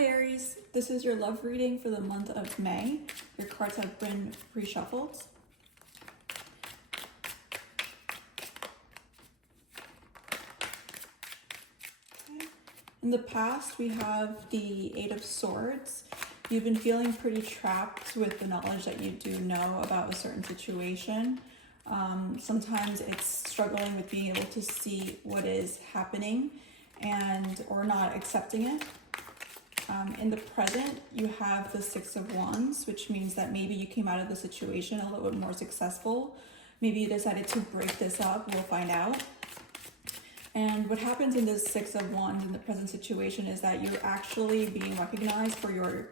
Hi Aries, this is your love reading for the month of May. Your cards have been reshuffled. Okay. In the past, we have the Eight of Swords. You've been feeling pretty trapped with the knowledge that you do know about a certain situation. Sometimes it's struggling with being able to see what is happening or not accepting it. In the present, you have the Six of Wands, which means that maybe you came out of the situation a little bit more successful. Maybe you decided to break this up. We'll find out. And what happens in this Six of Wands in the present situation is that you're actually being recognized for your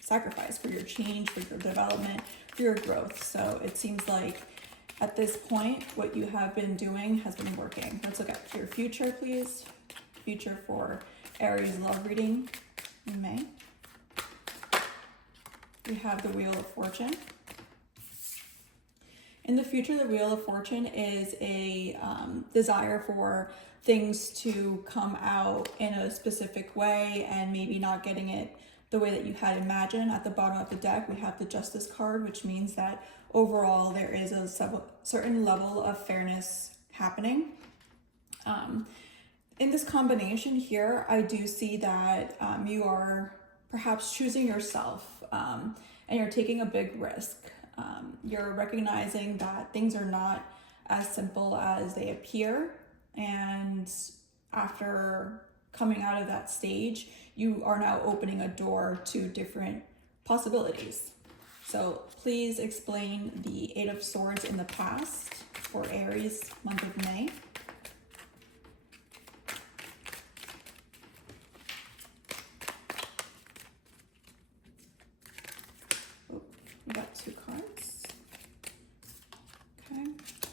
sacrifice, for your change, for your development, for your growth. So it seems like at this point, what you have been doing has been working. Let's look at your future, please. Future for Aries love reading in May. We have the Wheel of Fortune. In the future, the Wheel of Fortune is a desire for things to come out in a specific way and maybe not getting it the way that you had imagined. At the bottom of the deck, we have the Justice card, which means that overall there is a certain level of fairness happening. In this combination here, I do see that you are perhaps choosing yourself and you're taking a big risk. You're recognizing that things are not as simple as they appear. And after coming out of that stage, you are now opening a door to different possibilities. So please explain the Eight of Swords in the past for Aries month of May. We got two cards. Okay.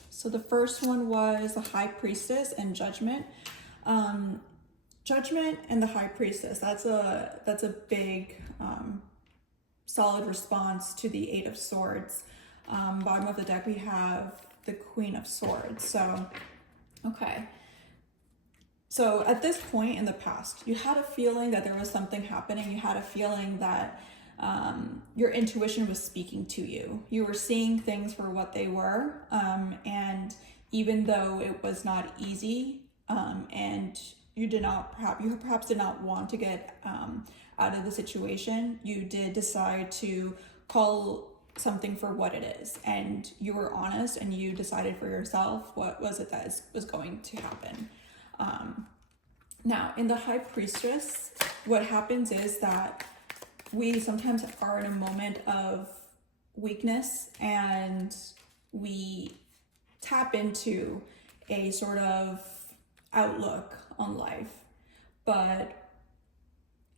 So the first one was the High Priestess and Judgment. Judgment and the High Priestess, that's a big solid response to the Eight of Swords. Bottom of the deck we have the Queen of Swords. So okay. So at this point in the past, you had a feeling that there was something happening. You had a feeling that your intuition was speaking to you. You were seeing things for what they were, and even though it was not easy, and you perhaps did not want to get out of the situation, you did decide to call something for what it is, and you were honest and you decided for yourself what was it that was going to happen. Now, in the High Priestess, what happens is that we sometimes are in a moment of weakness and we tap into a sort of outlook on life. But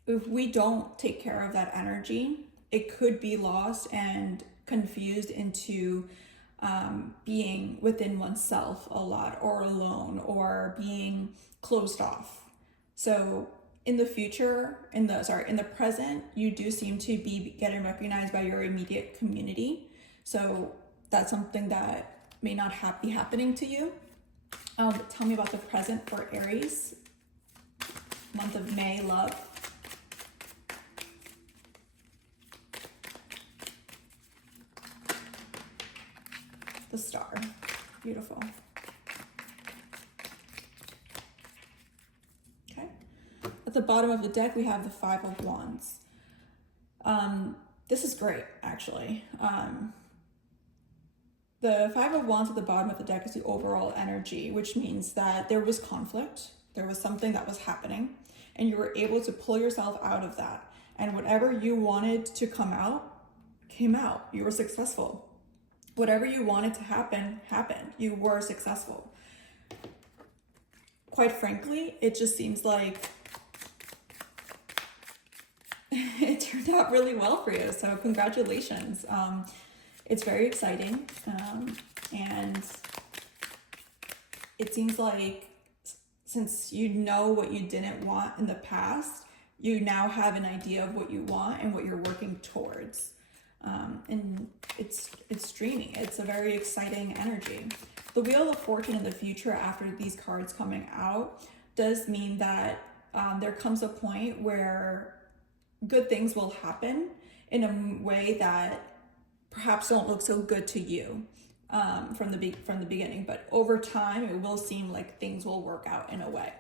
if we don't take care of that energy, it could be lost and confused into being within oneself a lot, or alone, or being closed off. So in the future, in the present, you do seem to be getting recognized by your immediate community. So that's something that may not be happening to you. Tell me about the present for Aries, month of May, love. The Star, beautiful. At the bottom of the deck, we have the Five of Wands. This is great, actually. The Five of Wands at the bottom of the deck is the overall energy, which means that there was conflict, there was something that was happening, and you were able to pull yourself out of that. And whatever you wanted to come out, came out. You were successful. Whatever you wanted to happen, happened. You were successful. Quite frankly, it just seems like it turned out really well for you, so congratulations. It's very exciting, and it seems like since you know what you didn't want in the past, you now have an idea of what you want and what you're working towards, and it's dreamy. It's a very exciting energy. The Wheel of Fortune in the future, after these cards coming out, does mean that there comes a point where good things will happen in a way that perhaps don't look so good to you from the beginning, but over time it will seem like things will work out in a way.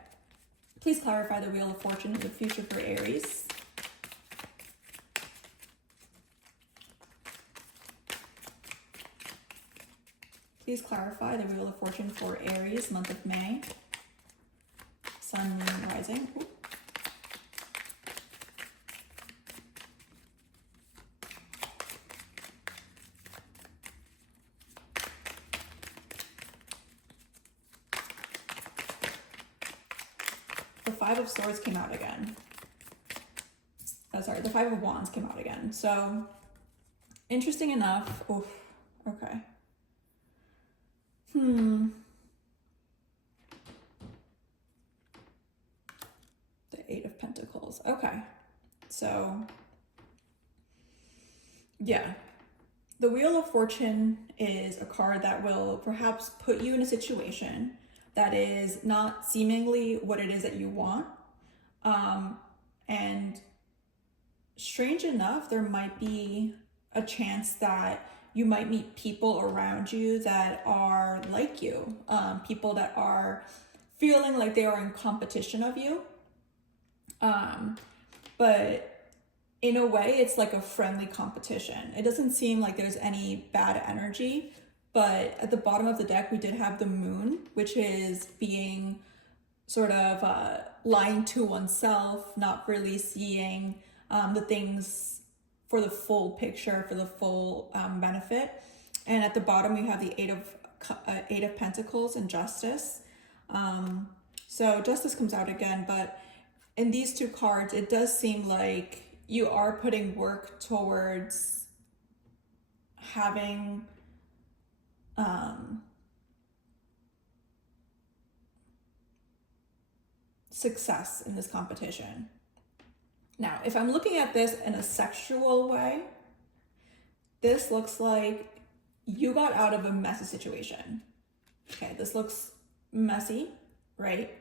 Please clarify the Wheel of Fortune in the future for Aries. Please clarify the Wheel of Fortune for Aries, month of May. Sun, Moon, Rising. Ooh. The Five of Swords came out again. Sorry, the Five of Wands came out again. So, interesting enough. Oof, okay. The Eight of Pentacles. Okay. So, yeah. The Wheel of Fortune is a card that will perhaps put you in a situation that is not seemingly what it is that you want. And strange enough, there might be a chance that you might meet people around you that are like you, people that are feeling like they are in competition of you. But in a way, it's like a friendly competition. It doesn't seem like there's any bad energy, but at the bottom of the deck, we did have the Moon, which is being sort of lying to oneself, not really seeing the things for the full picture, for the full benefit. And at the bottom, we have the Eight of Pentacles and Justice. So Justice comes out again, but in these two cards, it does seem like you are putting work towards having success in this competition. Now, if I'm looking at this in a sexual way, this looks like you got out of a messy situation. Okay, this looks messy, right?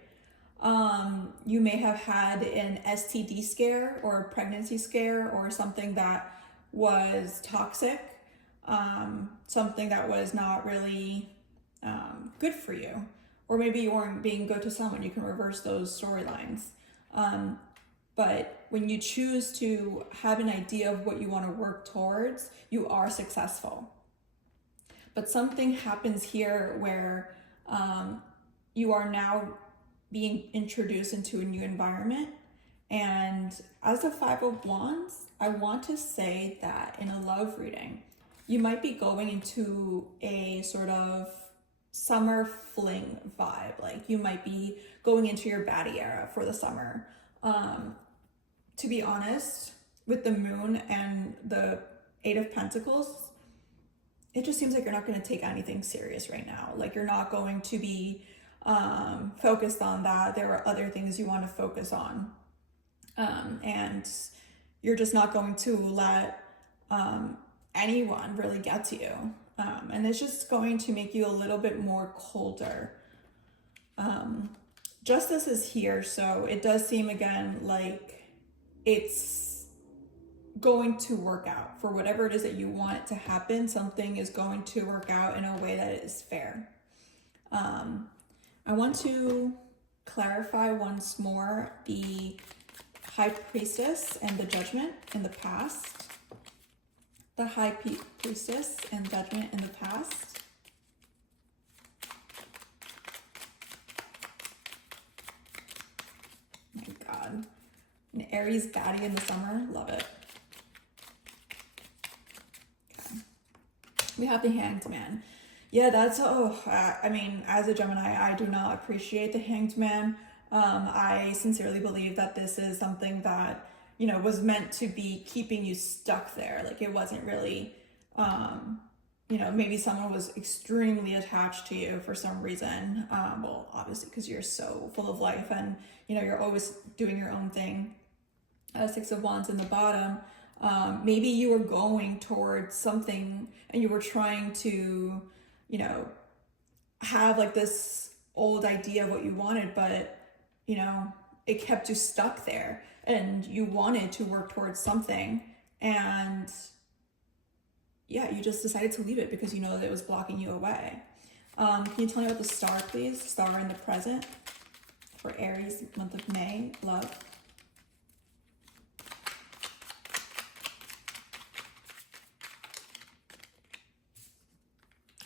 You may have had an STD scare or a pregnancy scare or something that was toxic, something that was not really good for you. Or maybe you weren't being good to someone. You can reverse those storylines. But when you choose to have an idea of what you want to work towards, you are successful. But something happens here where you are now being introduced into a new environment. And as a Five of Wands, I want to say that in a love reading, you might be going into a sort of summer fling vibe. Like you might be going into your baddie era for the summer. To be honest, with the Moon and the Eight of Pentacles, it just seems like you're not going to take anything serious right now. Like you're not going to be focused on that. There are other things you want to focus on. And you're just not going to let anyone really get to you. And it's just going to make you a little bit more colder. Justice is here, so it does seem again like it's going to work out. For whatever it is that you want it to happen, something is going to work out in a way that is fair. I want to clarify once more the High Priestess and the Judgment in the past. The High Priestess and Judgment in the past. My God. An Aries baddie in the summer. Love it. Okay. We have the Hanged Man. Yeah, that's, I mean, as a Gemini, I do not appreciate the Hanged Man. I sincerely believe that this is something that, you know, was meant to be keeping you stuck there. Like it wasn't really, you know, maybe someone was extremely attached to you for some reason. Well, obviously, because you're so full of life and, you know, you're always doing your own thing. Six of Wands in the bottom. Maybe you were going towards something and you were trying to, you know, have like this old idea of what you wanted, but, you know, it kept you stuck there. and you wanted to work towards something, and yeah, you just decided to leave it because you know that it was blocking you away. Can you tell me about the star, please? Star in the present for Aries, month of May, love.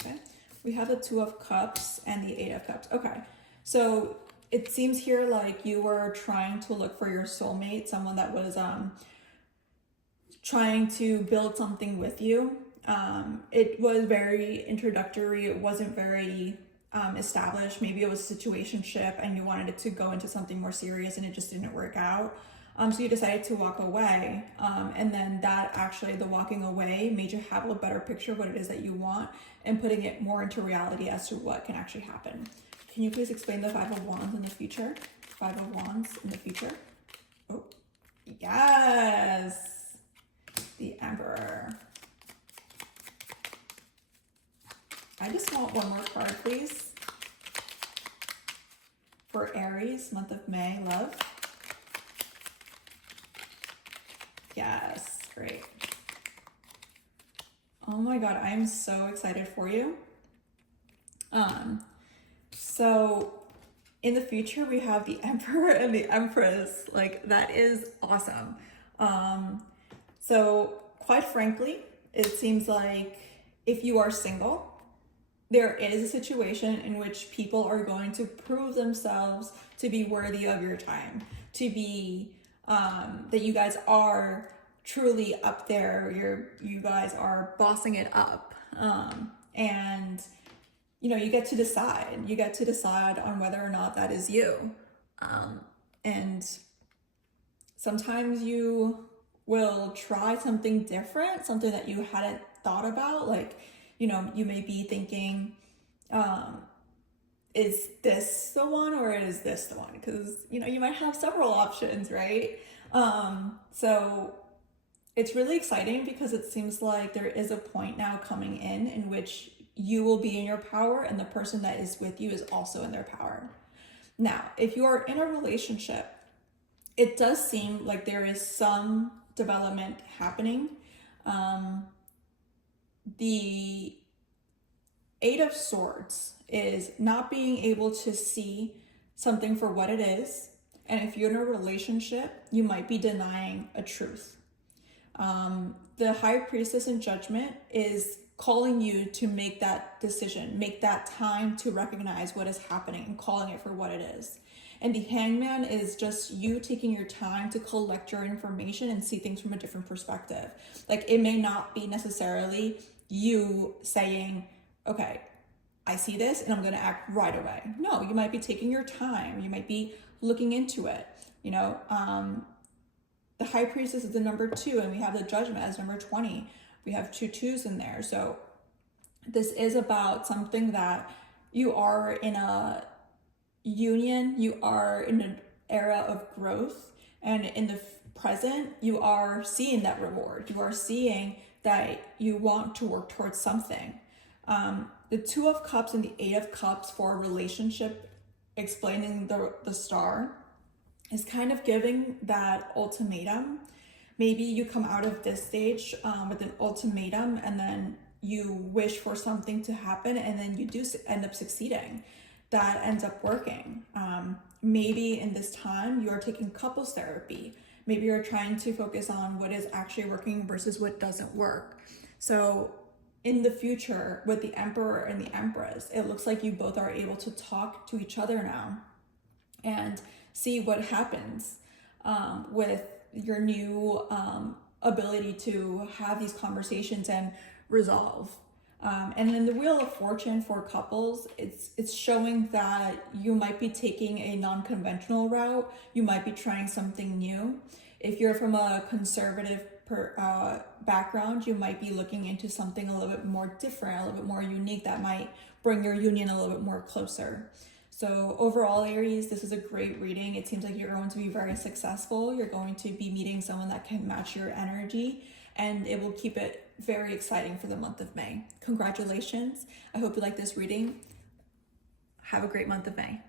Okay, we have the Two of Cups and the Eight of Cups. Okay, so it seems here like you were trying to look for your soulmate, someone that was trying to build something with you. It was very introductory. It wasn't very established. Maybe it was a situationship and you wanted it to go into something more serious and it just didn't work out. So you decided to walk away. And then that actually, the walking away made you have a better picture of what it is that you want and putting it more into reality as to what can actually happen. Can you please explain the Five of Wands in the future? Five of Wands in the future. Oh, yes. The Emperor. I just want one more card, please. For Aries, month of May, love. Yes, great. Oh my God, I am so excited for you. So in the future, we have the Emperor and the Empress. Like, that is awesome. So quite frankly, it seems like if you are single, there is a situation in which people are going to prove themselves to be worthy of your time, to be, that you guys are truly up there, you guys are bossing it up. And you know, you get to decide on whether or not that is you. And sometimes you will try something different, something that you hadn't thought about. Like, you know, you may be thinking, is this the one or is this the one? Because, you know, you might have several options, right? So it's really exciting because it seems like there is a point now coming in which you will be in your power and the person that is with you is also in their power. Now, if you are in a relationship, it does seem like there is some development happening. The Eight of Swords is not being able to see something for what it is. And if you're in a relationship, you might be denying a truth. The High Priestess in Judgment is calling you to make that decision, make that time to recognize what is happening and calling it for what it is. And the Hangman is just you taking your time to collect your information and see things from a different perspective. Like, it may not be necessarily you saying, okay, I see this and I'm going to act right away. No, you might be taking your time. You might be looking into it. You know, the High Priestess is the number 2 and we have the Judgment as number 20. We have 2 2s in there. So this is about something that you are in a union, you are in an era of growth, and in the present, you are seeing that reward. You are seeing that you want to work towards something. The Two of Cups and the Eight of Cups for a relationship, explaining the star, is kind of giving that ultimatum. Maybe you come out of this stage with an ultimatum and then you wish for something to happen and then you do end up succeeding. That ends up working. Maybe in this time you're taking couples therapy. Maybe you're trying to focus on what is actually working versus what doesn't work. So in the future with the Emperor and the Empress, it looks like you both are able to talk to each other now and see what happens with your new ability to have these conversations and resolve. And then the Wheel of Fortune for couples, it's showing that you might be taking a non-conventional route. You might be trying something new. If you're from a conservative background, you might be looking into something a little bit more different, a little bit more unique that might bring your union a little bit more closer. So overall, Aries, this is a great reading. It seems like you're going to be very successful. You're going to be meeting someone that can match your energy, and it will keep it very exciting for the month of May. Congratulations. I hope you like this reading. Have a great month of May.